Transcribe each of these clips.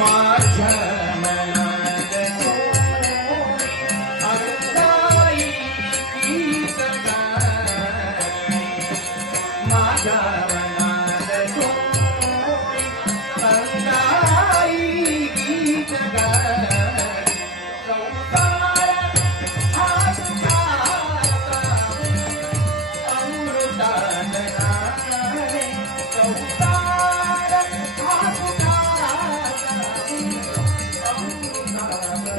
माझ्या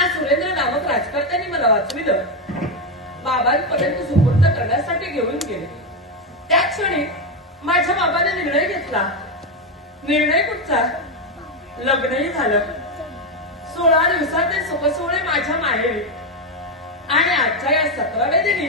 त्या सुरेंद्र नामक राजकर्त्यांनी मला वाचविलं. बाबांपर्यंत सुपूर्त करण्यासाठी घेऊन गेले. त्या क्षणी माझ्या बाबाने निर्णय घेतला. निर्णय कुठचा? लग्नही झालं. सोळा दिवसात ते सुखसोहळे माझ्या माहेरी आणि आजच्या या सतराव्या दिनी